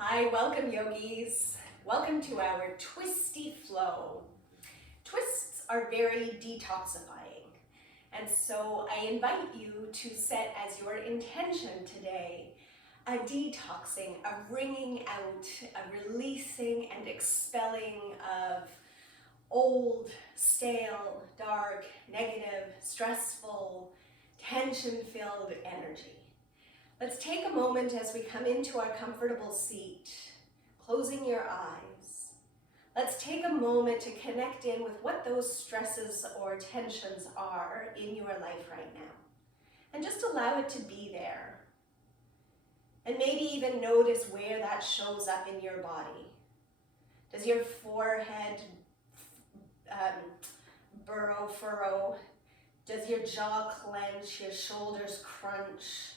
Hi, welcome yogis. Welcome to our Twisty Flow. Twists are very detoxifying. And so I invite you to set as your intention today a detoxing, a wringing out, a releasing and expelling of old, stale, dark, negative, stressful, tension-filled energy. Let's take a moment as we come into our comfortable seat, closing your eyes. Let's take a moment to connect in with what those stresses or tensions are in your life right now. And just allow it to be there. And maybe even notice where that shows up in your body. Does your forehead furrow? Does your jaw clench, your shoulders crunch?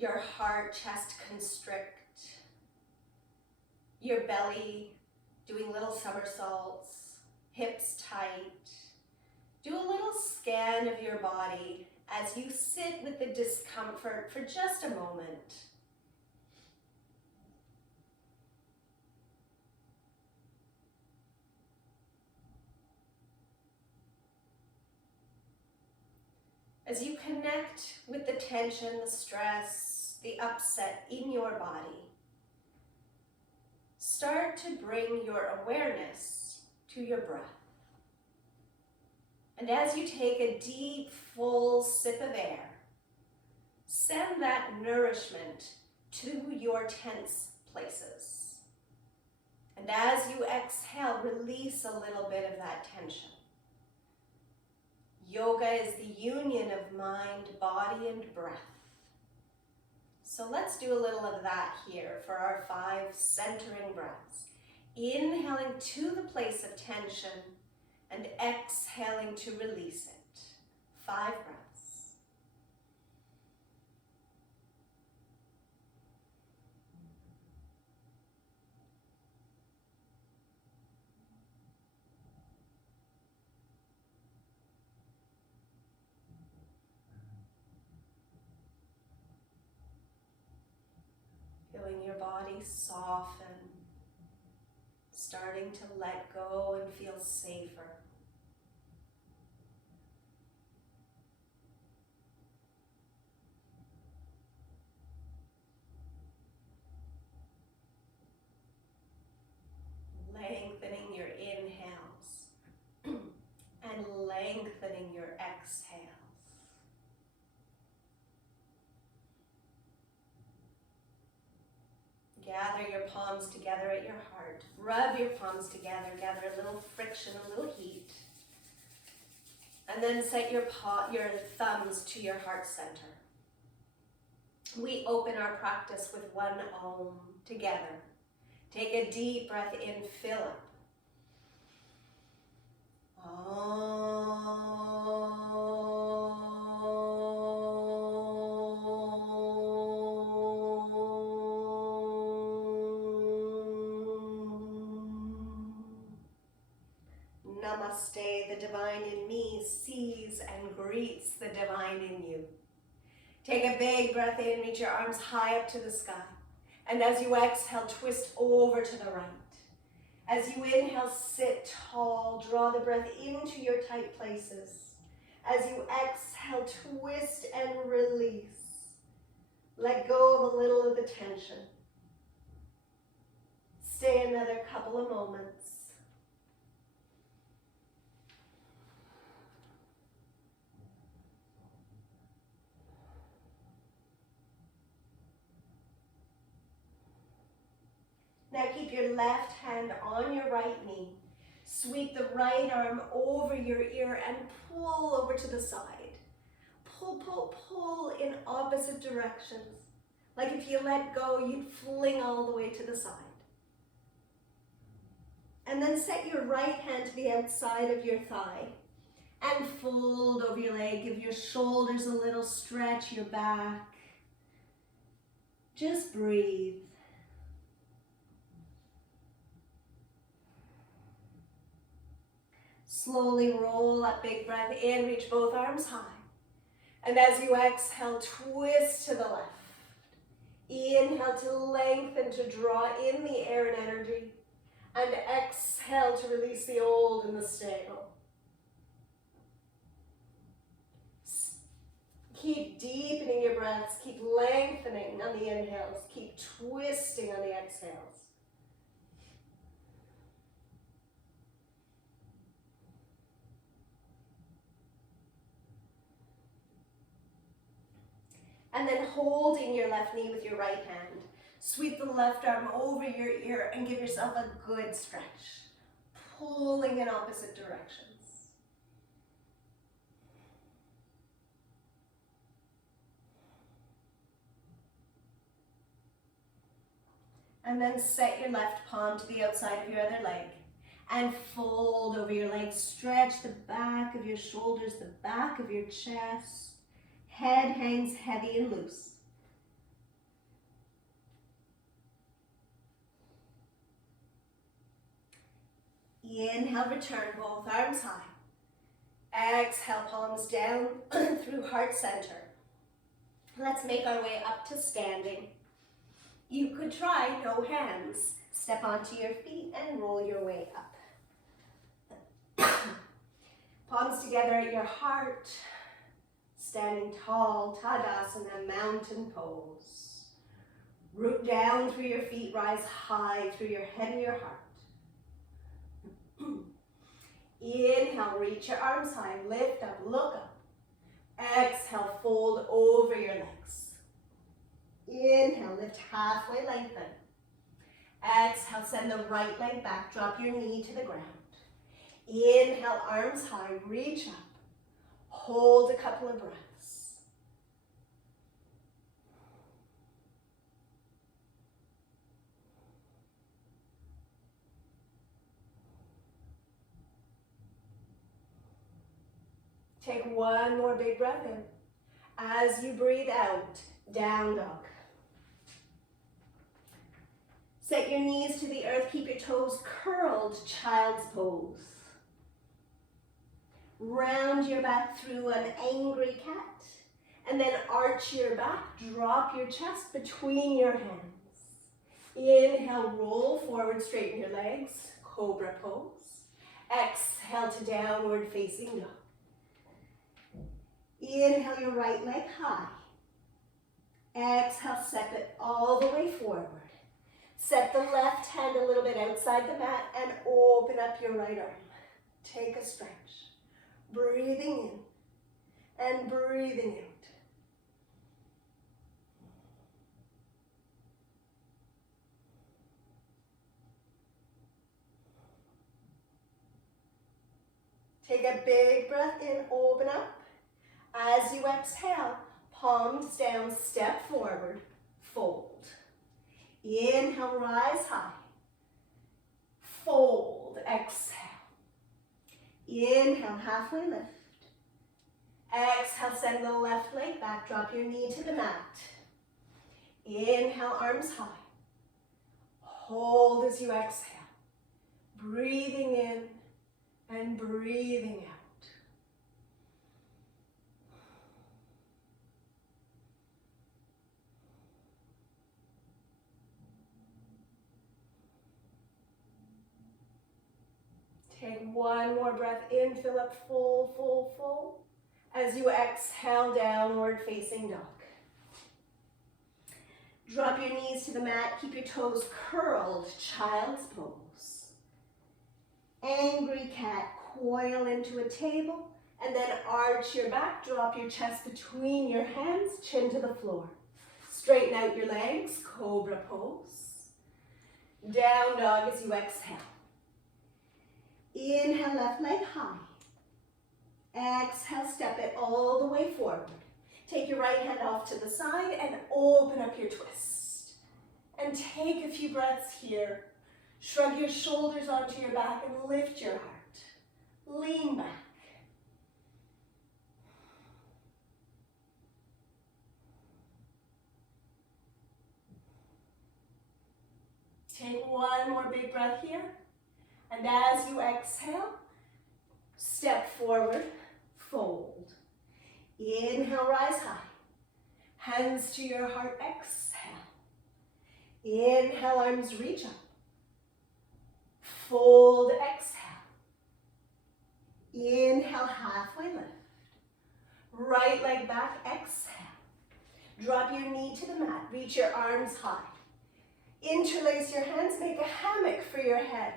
Your heart, chest constrict, your belly doing little somersaults, hips tight. Do a little scan of your body as you sit with the discomfort for just a moment. As you connect with the tension, the stress, the upset in your body, start to bring your awareness to your breath. And as you take a deep, full sip of air, send that nourishment to your tense places. And as you exhale, release a little bit of that tension. Yoga is the union of mind, body, and breath. So let's do a little of that here for our 5 centering breaths. Inhaling to the place of tension and exhaling to release it. 5 breaths. Feeling your body soften, starting to let go and feel safer. Lengthening your inhales and lengthening your exhales. Gather your palms together at your heart. Rub your palms together. Gather a little friction, a little heat. And then set your thumbs to your heart center. We open our practice with one Om together. Take a deep breath in, fill up. Namaste, the divine in me sees and greets the divine in you. Take a big breath in, reach your arms high up to the sky. And as you exhale, twist over to the right. As you inhale, sit tall, draw the breath into your tight places. As you exhale, twist and release. Let go of a little of the tension. Stay another couple of moments. Now keep your left hand on your right knee. Sweep the right arm over your ear and pull over to the side. Pull, pull, pull in opposite directions. Like if you let go, you'd fling all the way to the side. And then set your right hand to the outside of your thigh and fold over your leg. Give your shoulders a little stretch, your back. Just breathe. Slowly roll up, big breath in, reach both arms high. And as you exhale, twist to the left. Inhale to lengthen, to draw in the air and energy. And exhale to release the old and the stale. Keep deepening your breaths. Keep lengthening on the inhales. Keep twisting on the exhales. And then holding your left knee with your right hand. Sweep the left arm over your ear and give yourself a good stretch. Pulling in opposite directions. And then set your left palm to the outside of your other leg. And fold over your legs. Stretch the back of your shoulders, the back of your chest. Head hangs heavy and loose. Inhale, return both arms high. Exhale, palms down through heart center. Let's make our way up to standing. You could try no hands. Step onto your feet and roll your way up. Palms together at your heart. Standing tall, Tadasana, mountain pose. Root down through your feet, rise high through your head and your heart. Inhale, reach your arms high, lift up, look up. Exhale, fold over your legs. Inhale, lift halfway, lengthen. Exhale, send the right leg back, drop your knee to the ground. Inhale, arms high, reach up. Hold a couple of breaths. Take one more big breath in. As you breathe out, down dog. Set your knees to the earth, keep your toes curled, child's pose. Round your back through an angry cat, and then arch your back, drop your chest between your hands. Inhale, roll forward, straighten your legs, cobra pose. Exhale to downward facing dog. Inhale your right leg high. Exhale, step it all the way forward. Set the left hand a little bit outside the mat and open up your right arm. Take a stretch. Breathing in and breathing out. Take a big breath in, open up. As you exhale, palms down, step forward, fold. Inhale, rise high. Fold, exhale. Inhale, halfway lift. Exhale, send the left leg back, drop your knee to the mat. Inhale, arms high. Hold as you exhale. Breathing in and breathing out. Take one more breath in, fill up full, full, full. As you exhale, downward facing dog. Drop your knees to the mat, keep your toes curled, child's pose. Angry cat, coil into a table, and then arch your back, drop your chest between your hands, chin to the floor. Straighten out your legs, cobra pose. Down dog as you exhale. Inhale, left leg high. Exhale, step it all the way forward. Take your right hand off to the side and open up your twist. And take a few breaths here. Shrug your shoulders onto your back and lift your heart. Lean back. Take one more big breath here. And as you exhale, step forward, fold. Inhale, rise high. Hands to your heart, exhale. Inhale, arms reach up. Fold, exhale. Inhale, halfway lift. Right leg back, exhale. Drop your knee to the mat, reach your arms high. Interlace your hands, make a hammock for your head.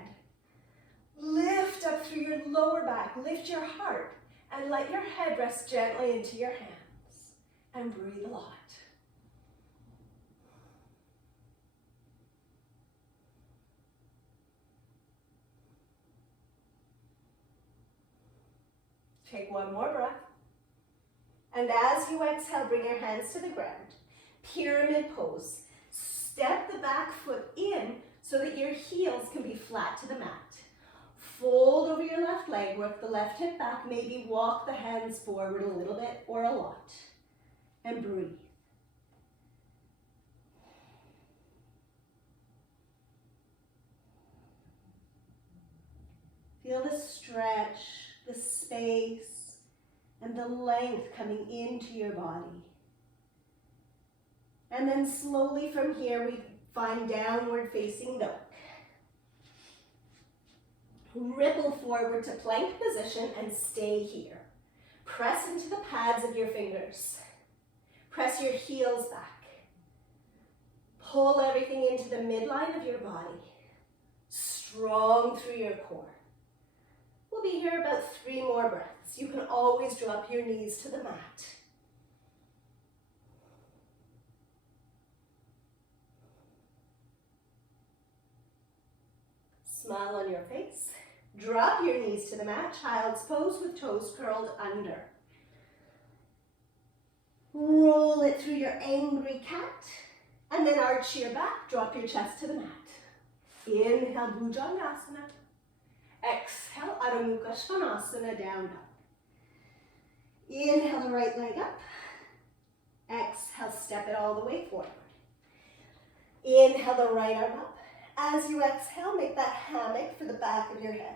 Lift up through your lower back, lift your heart, and let your head rest gently into your hands. And breathe a lot. Take one more breath. And as you exhale, bring your hands to the ground. Pyramid pose. Step the back foot in so that your heels can be flat to the mat. Fold over your left leg, work the left hip back, maybe walk the hands forward a little bit or a lot. And breathe. Feel the stretch, the space, and the length coming into your body. And then slowly from here, we find downward facing dog. Ripple forward to plank position and stay here. Press into the pads of your fingers. Press your heels back. Pull everything into the midline of your body. Strong through your core. We'll be here about 3 more breaths. You can always drop your knees to the mat. Smile on your face. Drop your knees to the mat, child's pose with toes curled under. Roll it through your angry cat, and then arch your back, drop your chest to the mat. Inhale, Bhujangasana. Exhale, Adho Mukha Svanasana, down dog. Inhale the right leg up. Exhale, step it all the way forward. Inhale the right arm up. As you exhale, make that hammock for the back of your head.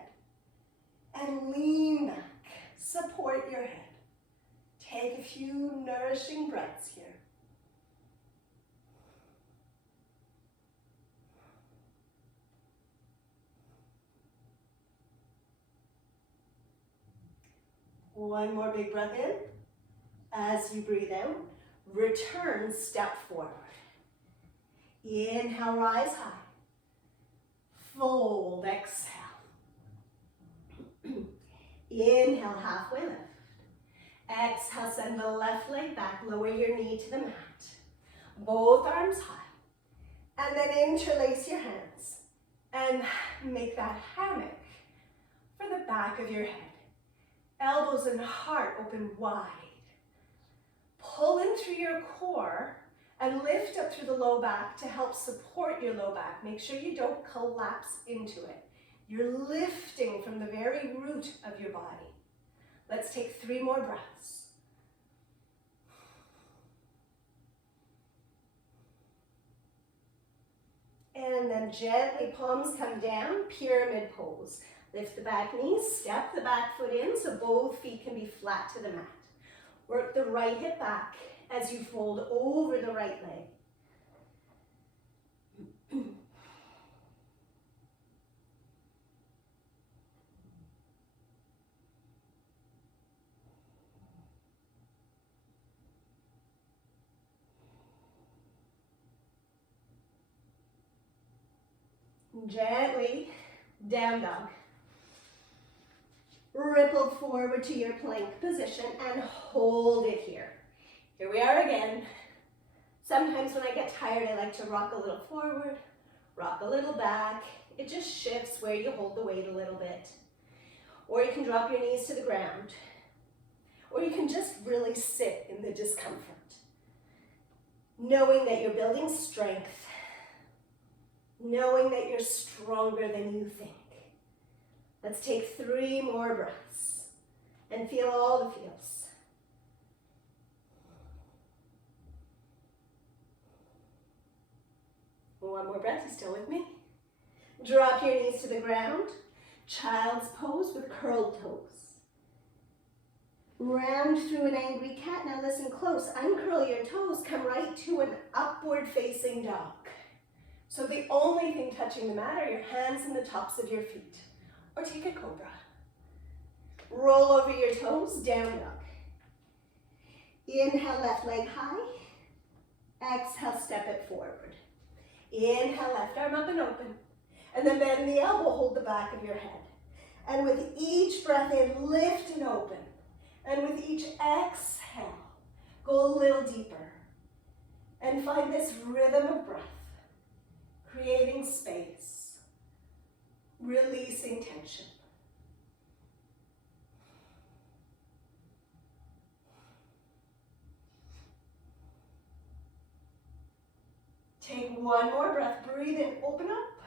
And lean back, support your head. Take a few nourishing breaths here. One more big breath in. As you breathe out, return, step forward. Inhale, rise high. Fold, exhale. Inhale, halfway lift. Exhale, send the left leg back, lower your knee to the mat. Both arms high. And then interlace your hands and make that hammock for the back of your head. Elbows and heart open wide. Pull in through your core and lift up through the low back to help support your low back. Make sure you don't collapse into it. You're lifting from the very root of your body. Let's take 3 more breaths. And then gently, palms come down, pyramid pose. Lift the back knees, step the back foot in so both feet can be flat to the mat. Work the right hip back as you fold over the right leg. Gently, down dog. Ripple forward to your plank position and hold it here. Here we are again. Sometimes when I get tired, I like to rock a little forward, rock a little back. It just shifts where you hold the weight a little bit. Or you can drop your knees to the ground. Or you can just really sit in the discomfort, knowing that you're building strength, knowing that you're stronger than you think. Let's take 3 more breaths and feel all the feels. One more breath, you still with me? Drop your knees to the ground. Child's pose with curled toes. Round through an angry cat. Now listen close. Uncurl your toes. Come right to an upward facing dog. So the only thing touching the mat are your hands and the tops of your feet. Or take a cobra. Roll over your toes, down dog. Inhale, left leg high. Exhale, step it forward. Inhale, left arm up and open. And then bend the elbow, hold the back of your head. And with each breath in, lift and open. And with each exhale, go a little deeper. And find this rhythm of breath, creating space, releasing tension. Take one more breath, breathe in, open up.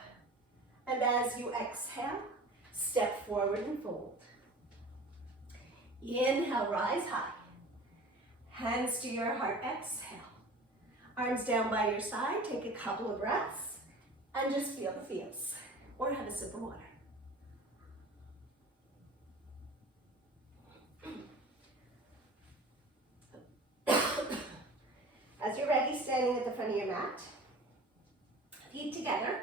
And as you exhale, step forward and fold. Inhale, rise high. Hands to your heart, exhale. Arms down by your side, take a couple of breaths, and just feel the feels, or have a sip of water. As you're ready, standing at the front of your mat, feet together.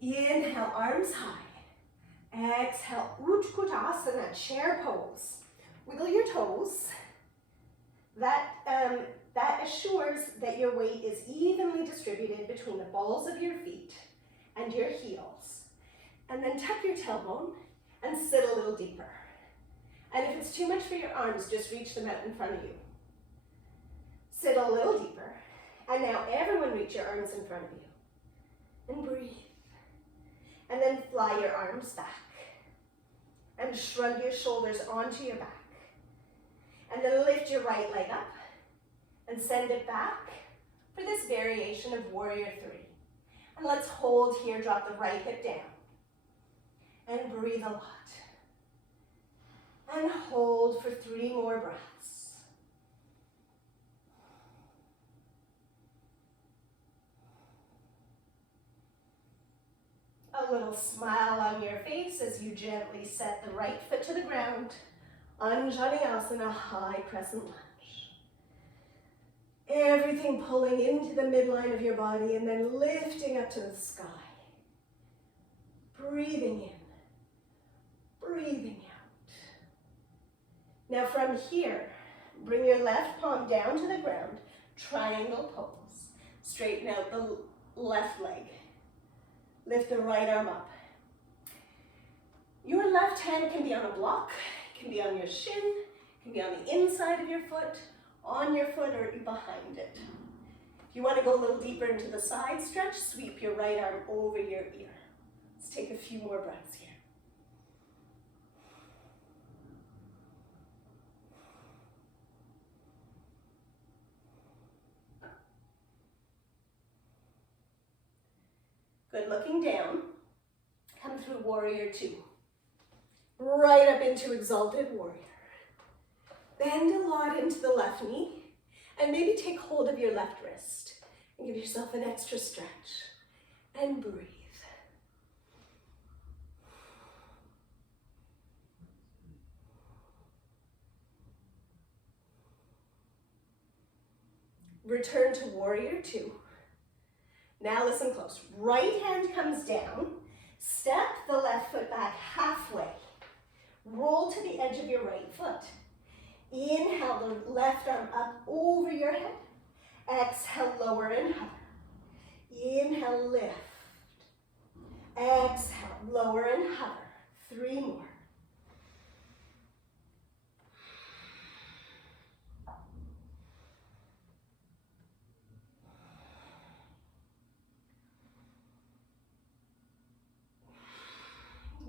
Inhale, arms high. Exhale, Utkatasana, chair pose. Wiggle your toes. That assures that your weight is evenly distributed between the balls of your feet and your heels. And then tuck your tailbone and sit a little deeper. And if it's too much for your arms, just reach them out in front of you. Sit a little deeper. And now everyone reach your arms in front of you. And breathe. And then fly your arms back. And shrug your shoulders onto your back. And then lift your right leg up and send it back for this variation of Warrior 3. And let's hold here, drop the right hip down. And breathe a lot. And hold for 3 more breaths. A little smile on your face as you gently set the right foot to the ground. Anjaneyasana, high crescent lunge. Everything pulling into the midline of your body and then lifting up to the sky. Breathing in, breathing out. Now from here, bring your left palm down to the ground, triangle pose. Straighten out the left leg. Lift the right arm up. Your left hand can be on a block, can be on your shin, can be on the inside of your foot, on your foot, or behind it. If you want to go a little deeper into the side stretch, sweep your right arm over your ear. Let's take a few more breaths here. Good, looking down. Come through Warrior 2. Right up into Exalted Warrior. Bend a lot into the left knee and maybe take hold of your left wrist and give yourself an extra stretch and breathe. Return to Warrior 2. Now listen close. Right hand comes down. Step the left foot back halfway. Roll to the edge of your right foot. Inhale the left arm up over your head. Exhale, lower and hover. Inhale, lift. Exhale, lower and hover. 3 more.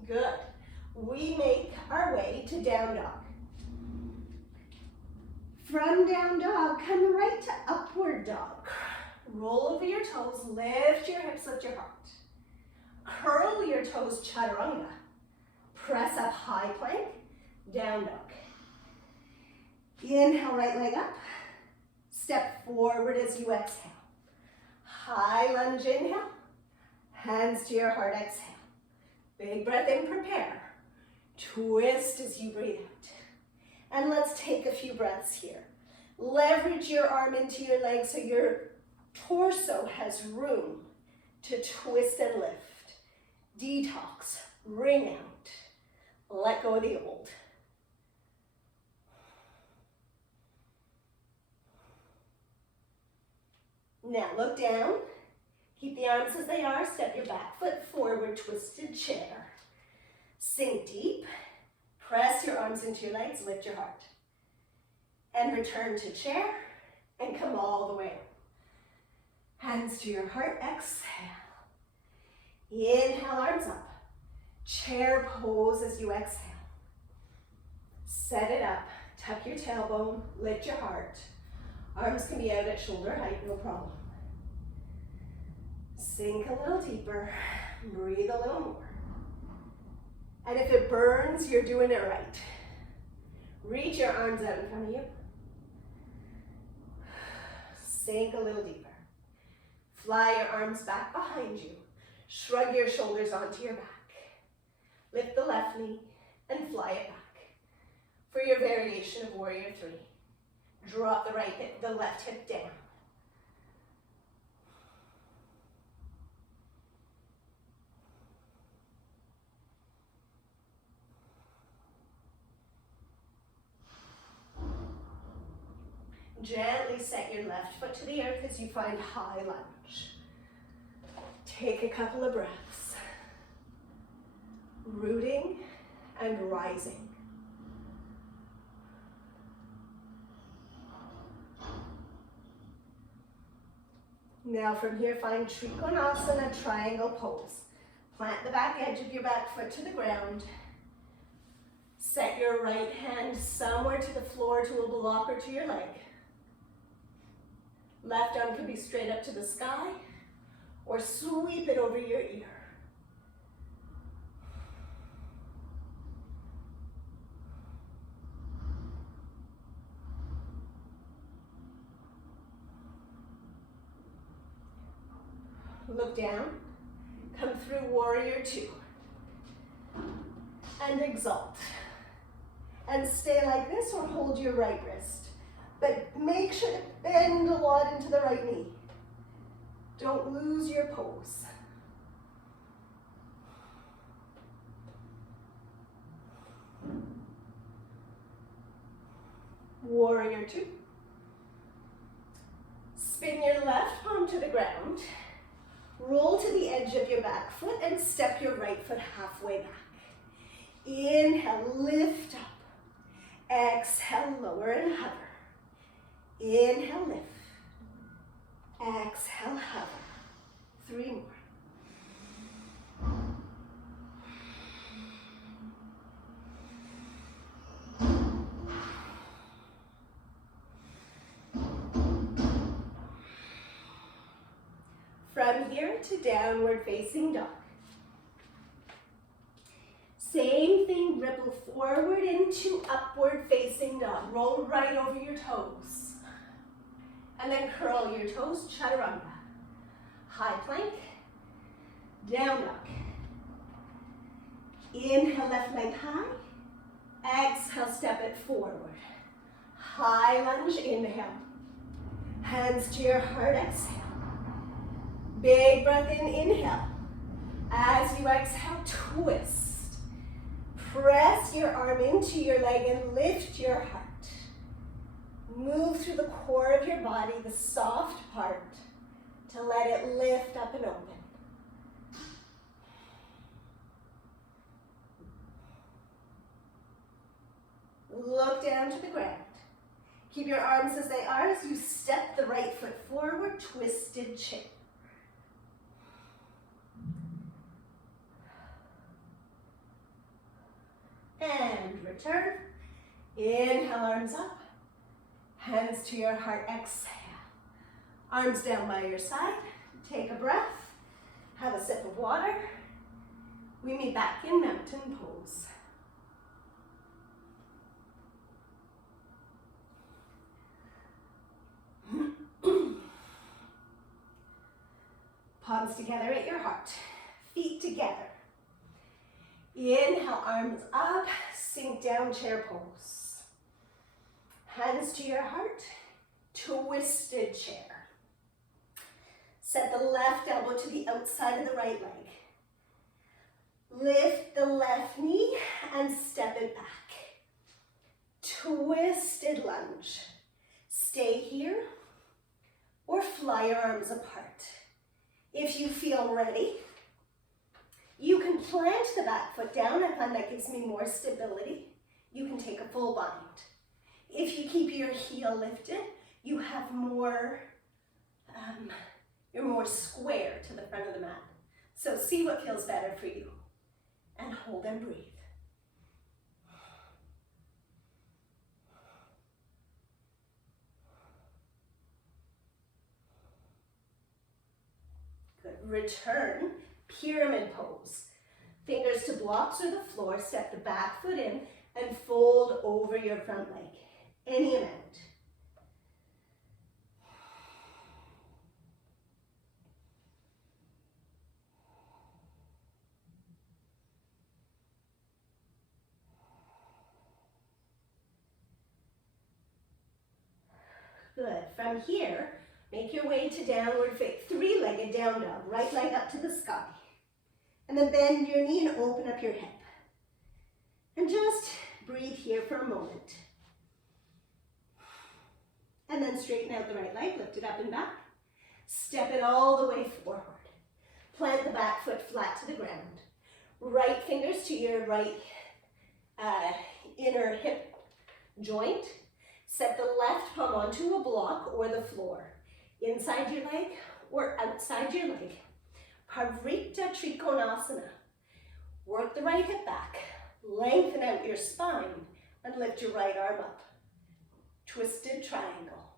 Good. We make our way to down dog. From down dog, come right to upward dog. Roll over your toes, lift your hips, lift your heart. Curl your toes, chaturanga. Press up, high plank, down dog. Inhale, right leg up. Step forward as you exhale. High lunge, inhale. Hands to your heart, exhale. Big breath in, prepare. Twist as you breathe out. And let's take a few breaths here. Leverage your arm into your leg so you're Torso has room to twist and lift. Detox, wring out. Let go of the old. Now look down. Keep the arms as they are. Step your back foot forward, twisted chair. Sink deep. Press your arms into your legs, lift your heart. And return to chair and come all the way up. Hands to your heart, exhale. Inhale, arms up. Chair pose as you exhale. Set it up, tuck your tailbone, lift your heart. Arms can be out at shoulder height, no problem. Sink a little deeper, breathe a little more. And if it burns, you're doing it right. Reach your arms out in front of you. Sink a little deeper. Fly your arms back behind you. Shrug your shoulders onto your back. Lift the left knee and fly it back. For your variation of warrior three. Drop the right hip, the left hip down. Gently set your left foot to the earth as you find high lunge. Take a couple of breaths. Rooting and rising. Now from here, find Trikonasana, triangle pose. Plant the back edge of your back foot to the ground. Set your right hand somewhere to the floor to a blocker to your leg. Left arm can be straight up to the sky or sweep it over your ear. Look down, come through warrior two, and exalt. And stay like this or hold your right wrist. But make sure to bend a lot into the right knee. Don't lose your pose. Warrior two. Spin your left palm to the ground. Roll to the edge of your back foot and step your right foot halfway back. Inhale, lift up. Exhale, lower and hover. Inhale, lift. Exhale, hover. 3 more. From here to downward facing dog. Same thing, ripple forward into upward facing dog. Roll right over your toes. And then curl your toes, chaturanga. High plank, down dog. Inhale, left leg high. Exhale, step it forward. High lunge, inhale. Hands to your heart, exhale. Big breath in, inhale. As you exhale, twist. Press your arm into your leg and lift your heart. Move through the core of your body, the soft part, to let it lift up and open. Look down to the ground. Keep your arms as they are as you step the right foot forward, twisted chair. And return. Inhale, arms up. Hands to your heart, exhale. Arms down by your side. Take a breath. Have a sip of water. We meet back in mountain pose. Palms together at your heart. Feet together. Inhale, arms up. Sink down, chair pose. Hands to your heart, twisted chair. Set the left elbow to the outside of the right leg. Lift the left knee and step it back. Twisted lunge. Stay here or fly your arms apart. If you feel ready, you can plant the back foot down. I find that gives me more stability. You can take a full bind. If you keep your heel lifted, you have more, you're more square to the front of the mat. So see what feels better for you. And hold and breathe. Good. Return, pyramid pose. Fingers to blocks or the floor. Step the back foot in and fold over your front leg. Any amount. Good. From here, make your way to downward facing, three-legged down dog. Right leg up to the sky. And then bend your knee and open up your hip. And just breathe here for a moment. And then straighten out the right leg, lift it up and back. Step it all the way forward. Plant the back foot flat to the ground. Right fingers to your right inner hip joint. Set the left palm onto a block or the floor. Inside your leg or outside your leg. Parivrtta Trikonasana. Work the right hip back. Lengthen out your spine and lift your right arm up. Twisted triangle.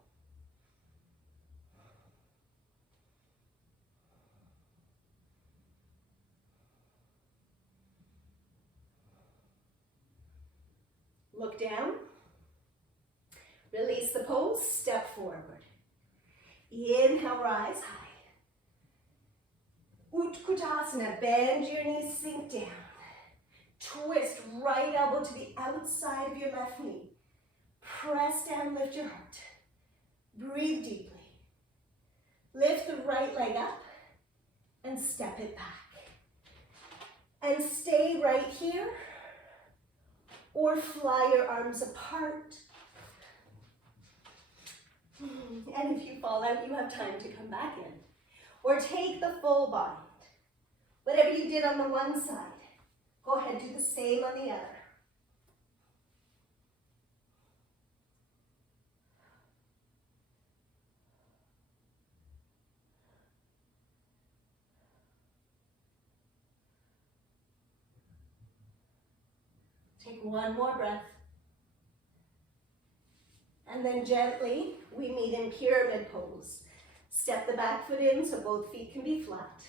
Look down. Release the pose, step forward. Inhale, rise high. Utkatasana, bend your knees, sink down. Twist right elbow to the outside of your left knee. Press down, lift your heart. Breathe deeply. Lift the right leg up and step it back. And stay right here or fly your arms apart. And if you fall out, you have time to come back in. Or take the full bind. Whatever you did on the one side, go ahead, do the same on the other. Take one more breath. And then gently, we meet in pyramid pose. Step the back foot in so both feet can be flat.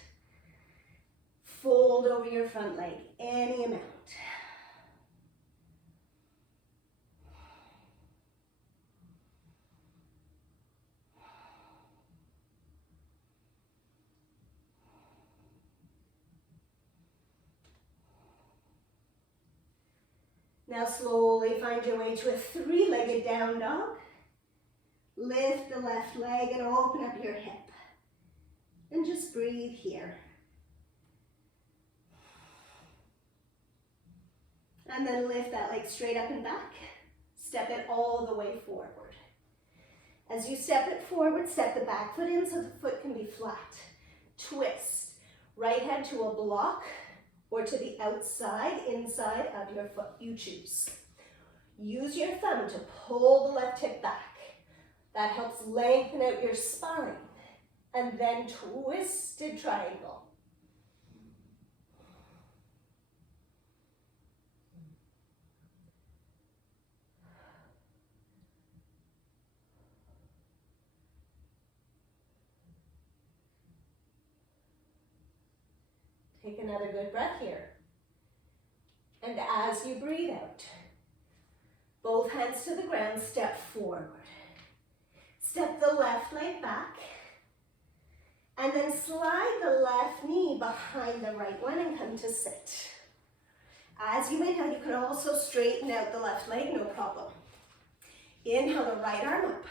Fold over your front leg, any amount. Now slowly find your way to a three-legged down dog. Lift the left leg and open up your hip. And just breathe here. And then lift that leg straight up and back. Step it all the way forward. As you step it forward, step the back foot in so the foot can be flat. Twist. Right hand to a block or to the outside, inside of your foot. You choose. Use your thumb to pull the left hip back. That helps lengthen out your spine. And then twisted triangle. Take another good breath here. And as you breathe out, both hands to the ground, step forward. Step the left leg back. And then slide the left knee behind the right one and come to sit. As you inhale, you can also straighten out the left leg, no problem. Inhale the right arm up.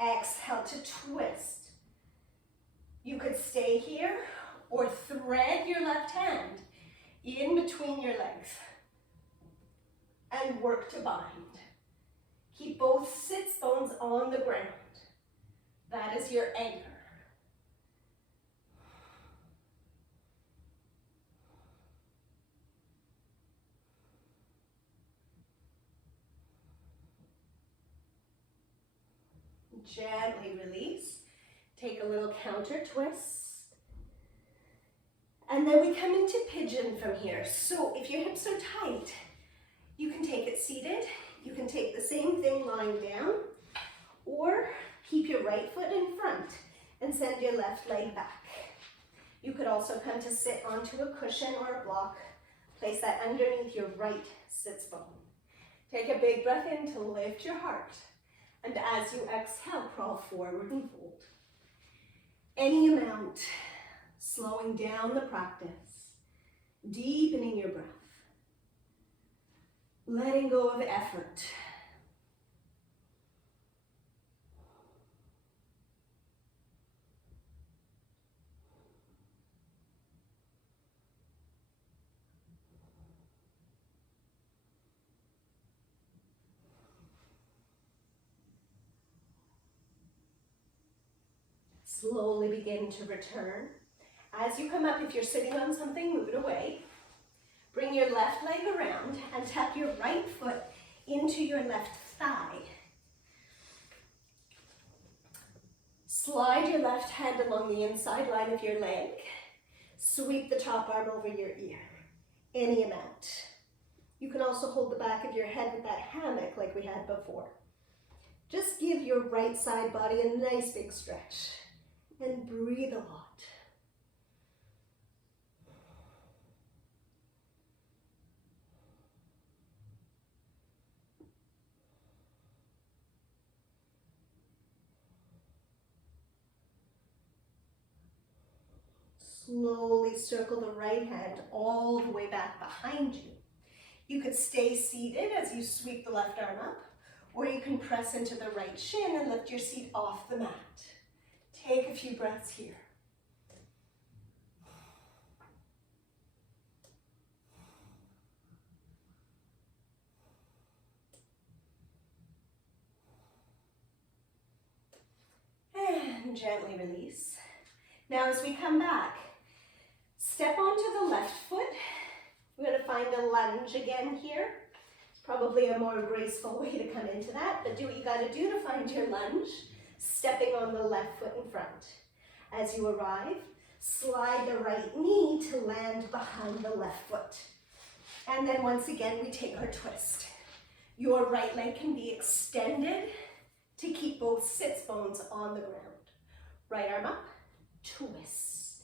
Exhale to twist. You could stay here or thread your left hand in between your legs and work to bind. Keep both sits bones on the ground. That is your anchor. Gently release. Take a little counter twist. And then we come into pigeon from here. So if your hips are tight, you can take it seated. You can take the same thing lying down, or keep your right foot in front and send your left leg back. You could also come to sit onto a cushion or a block. Place that underneath your right sits bone. Take a big breath in to lift your heart. And as you exhale, crawl forward and fold. Any amount, slowing down the practice, deepening your breath, letting go of effort. Slowly begin to return. As you come up, if you're sitting on something, move it away. Bring your left leg around and tap your right foot into your left thigh. Slide your left hand along the inside line of your leg. Sweep the top arm over your ear. Any amount. You can also hold the back of your head with that hammock like we had before. Just give your right side body a nice big stretch and breathe a lot. Slowly circle the right hand all the way back behind you. You could stay seated as you sweep the left arm up, or you can press into the right shin and lift your seat off the mat. Take a few breaths here. And gently release. Now as we come back, step onto the left foot. We're going to find a lunge again here. Probably a more graceful way to come into that, but do what you got to do to find your lunge, stepping on the left foot in front. As you arrive, slide the right knee to land behind the left foot. And then once again, we take our twist. Your right leg can be extended to keep both sits bones on the ground. Right arm up, twist.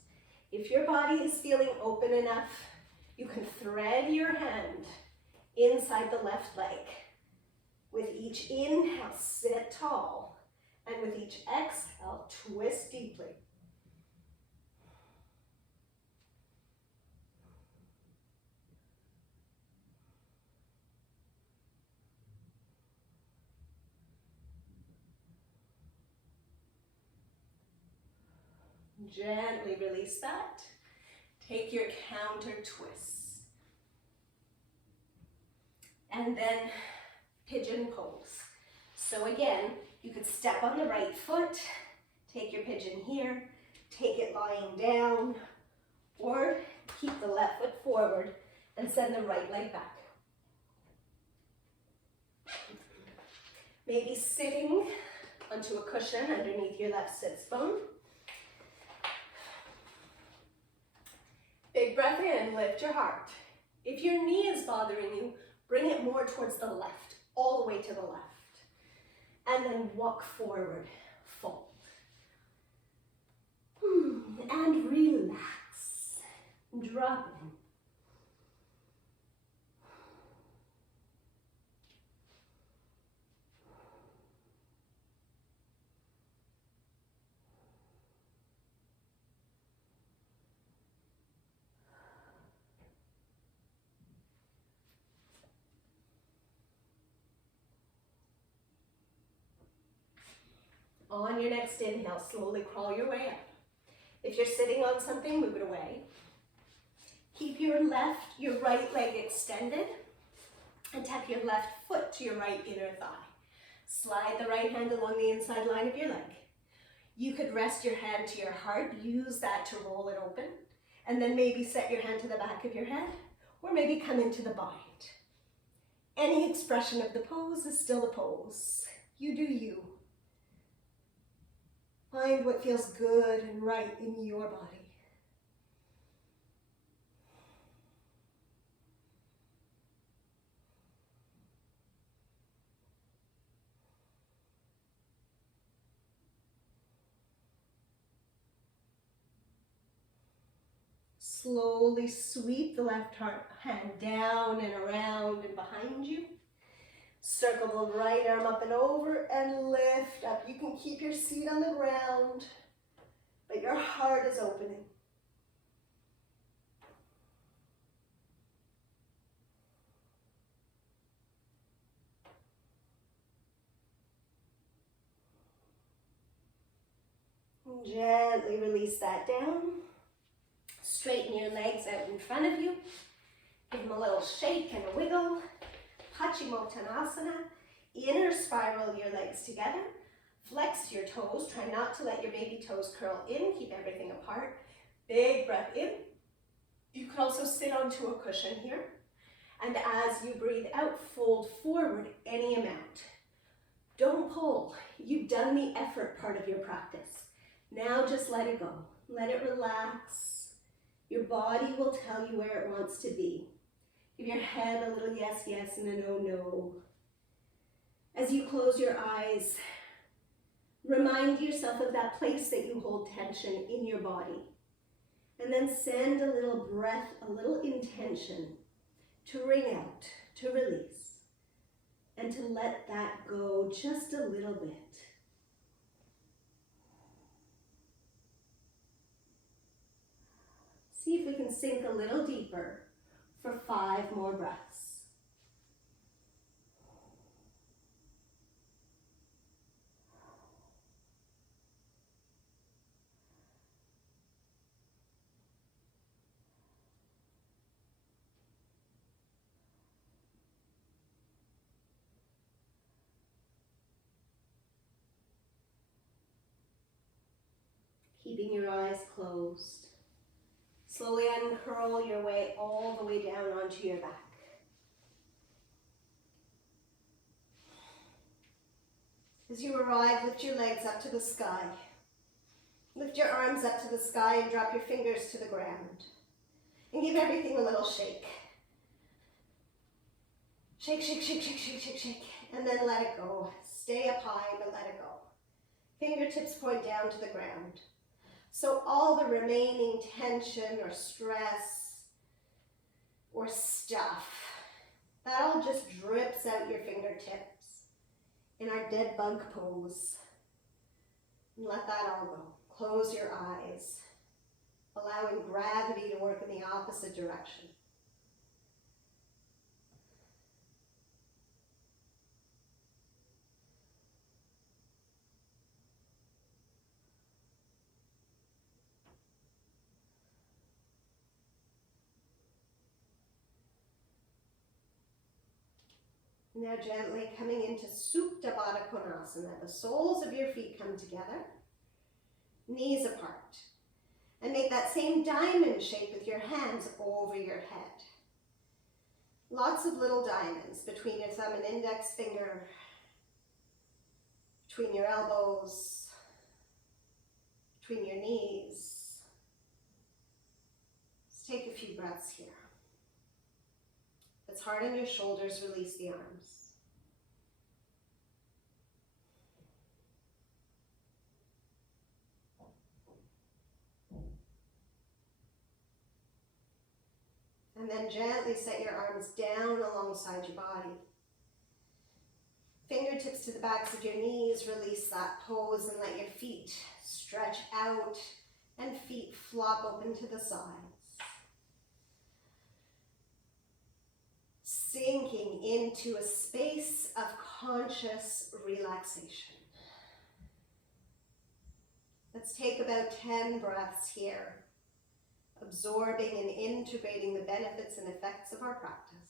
If your body is feeling open enough, you can thread your hand inside the left leg. With each inhale, sit tall. And with each exhale, twist deeply. Gently release that. Take your counter twist. And then pigeon pose. So again, you could step on the right foot, take your pigeon here, take it lying down, or keep the left foot forward and send the right leg back. Maybe sitting onto a cushion underneath your left sits bone. Big breath in, lift your heart. If your knee is bothering you, bring it more towards the left, all the way to the left. And then walk forward, fold. And relax, drop in. On your next inhale, slowly crawl your way up. If you're sitting on something, move it away. Keep your right leg extended and tap your left foot to your right inner thigh. Slide the right hand along the inside line of your leg. You could rest your hand to your heart, use that to roll it open, and then maybe set your hand to the back of your head, or maybe come into the bind. Any expression of the pose is still a pose. You do you. Find what feels good and right in your body. Slowly sweep the left hand down and around and behind you. Circle the right arm up and over and lift up. You can keep your seat on the ground, but your heart is opening. And gently release that down. Straighten your legs out in front of you. Give them a little shake and a wiggle. Paschimottanasana. Inner spiral your legs together. Flex your toes. Try not to let your baby toes curl in. Keep everything apart. Big breath in. You can also sit onto a cushion here. And as you breathe out, fold forward any amount. Don't pull. You've done the effort part of your practice. Now just let it go. Let it relax. Your body will tell you where it wants to be. Give your head a little yes, yes, and a no, no. As you close your eyes, remind yourself of that place that you hold tension in your body. And then send a little breath, a little intention to ring out, to release, and to let that go just a little bit. See if we can sink a little deeper for 5 more breaths. Keeping your eyes closed. Slowly uncurl your way all the way down onto your back. As you arrive, lift your legs up to the sky. Lift your arms up to the sky and drop your fingers to the ground. And give everything a little shake. Shake, shake, shake, shake, shake, shake, shake. And then let it go. Stay up high, but let it go. Fingertips point down to the ground. So all the remaining tension or stress or stuff, that all just drips out your fingertips in our dead bug pose. And let that all go. Close your eyes, allowing gravity to work in the opposite direction. Now gently coming into Supta Baddha Konasana. The soles of your feet come together, knees apart. And make that same diamond shape with your hands over your head. Lots of little diamonds between your thumb and index finger, between your elbows, between your knees. Let's take a few breaths here. If it's hard on your shoulders, release the arms. And then gently set your arms down alongside your body. Fingertips to the backs of your knees, release that pose and let your feet stretch out and feet flop open to the sides. Sinking into a space of conscious relaxation. Let's take about 10 breaths here, absorbing and integrating the benefits and effects of our practice.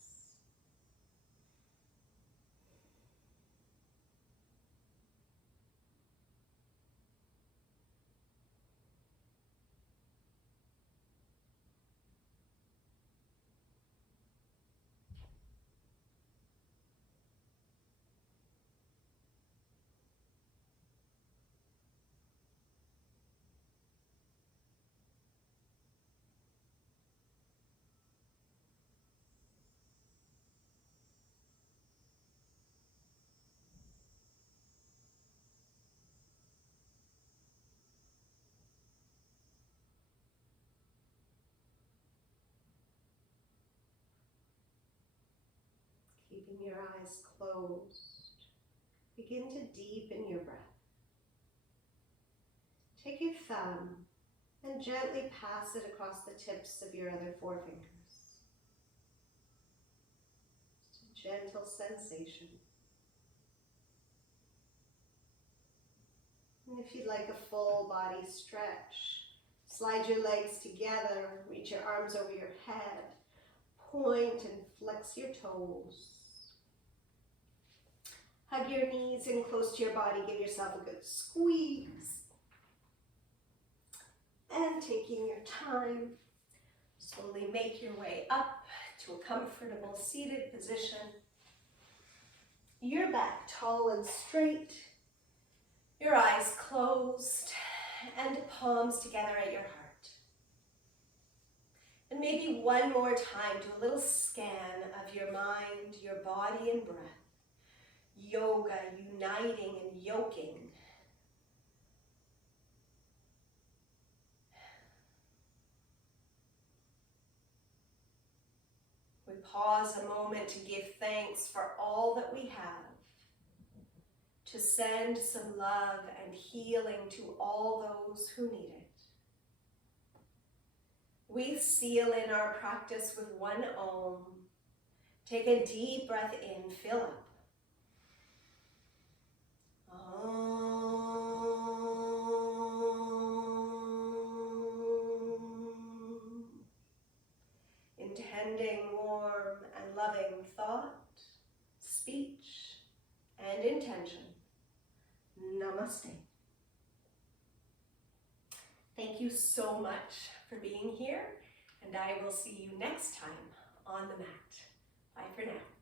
Keeping your eyes closed, begin to deepen your breath. Take your thumb and gently pass it across the tips of your other forefingers. Just a gentle sensation. And if you'd like a full body stretch, slide your legs together, reach your arms over your head, point and flex your toes. Hug your knees in close to your body, give yourself a good squeeze. And taking your time, slowly make your way up to a comfortable seated position. Your back tall and straight, your eyes closed, and palms together at your heart. And maybe one more time, do a little scan of your mind, your body, and breath. Yoga uniting and yoking. We pause a moment to give thanks for all that we have, to send some love and healing to all those who need it. We seal in our practice with one Om. Take a deep breath in, fill up. Intending warm and loving thought, speech, and intention. Namaste. Thank you so much for being here, and I will see you next time on the mat. Bye for now.